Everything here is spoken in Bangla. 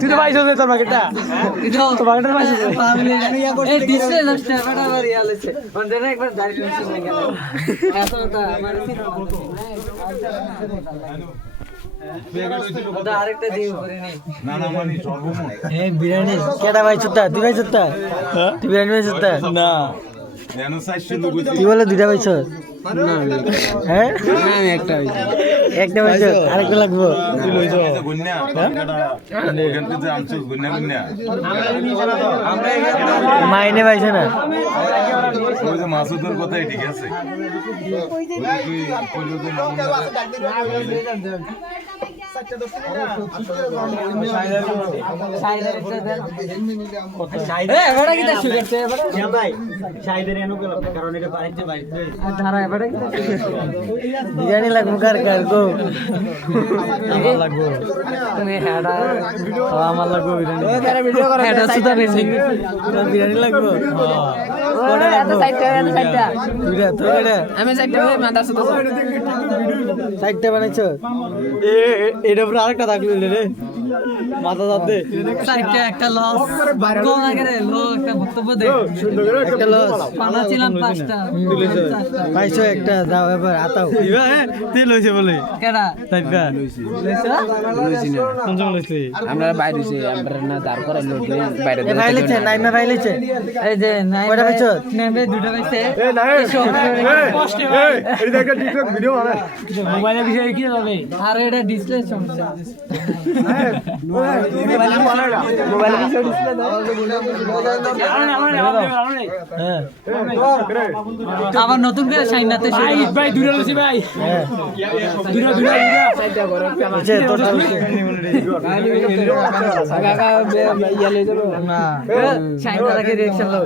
তুই তো পাইছো তোর বাকেটটা তোর বাকেটটা পাইছো এই ডিসপ্লে নষ্ট ব্যাটা বাড়ি আলেছে ওদের একবার ডাইরেক্ট মেসেজ হয়ে গেল এতটা আমার আরেকটা দিয়ে উপরে নেই না না মানে সর্বমোট এই বিরিয়ানি কেডা ভাই চুত্তা তুই ভাই চুত্তা তুই বিরিয়ানি ভাই চুত্তা না যেন 400 লোক হইছে তুই বলে দুইটা পাইছো না হ্যাঁ আমি একটা পাইছি একটা পাইছো আরেকটা লাগবো তুই লইছো গুন্না ওখান থেকে আমছস গুন্না গুন্না মাইনে পাইছে না ওই যে মাসুদের কথাই ঠিক আছে ওই তুই কইলো যে বিরিয়ানি লাগবো কার কার গো আমার লাগবো তুমি হেডা আমার লাগবো বিরিয়ানি হেডা সুদা বেশি বিরিয়ানি লাগবো আমি চাইতে মাদার সাথে সাইডটা বানাইছো এটা পুরো আরেকটা থাকলো রে মাথা যাতে সাইডটা একটা লস কোন আগে রে লো একটা বক্তব্য দে একটা লস পালা ছিলাম পাঁচটা পাইছো একটা দাও এবার আতাও তুই লইছে বলে কেডা তাইবা লইছো লইছি না কোন সময় লইছি আমরা বাইরে হইছি আমরা না তারপরে লোক বাইরে এ ভাই লিখছে নাইমা ভাই লিখছে এই যে নাই কয়টা পাইছো নেবে দুটো পাইছে এ নাই এই এটা একটা টিকটক ভিডিও বানা মোবাইলের বিষয়ে কি জানে আর এটা ডিসপ্লে সমস্যা মোবাইলের বিষয়ে ডিসপ্লে দাও হ্যাঁ আবার নতুন করে সাইনাতে ভাই ভাই দূরে লইছি ভাই দূরে দূরে সাইডটা করে আছে তোরটা কাকা ইয়া লই যাবো না সাইনাটাকে রিঅ্যাকশন লাও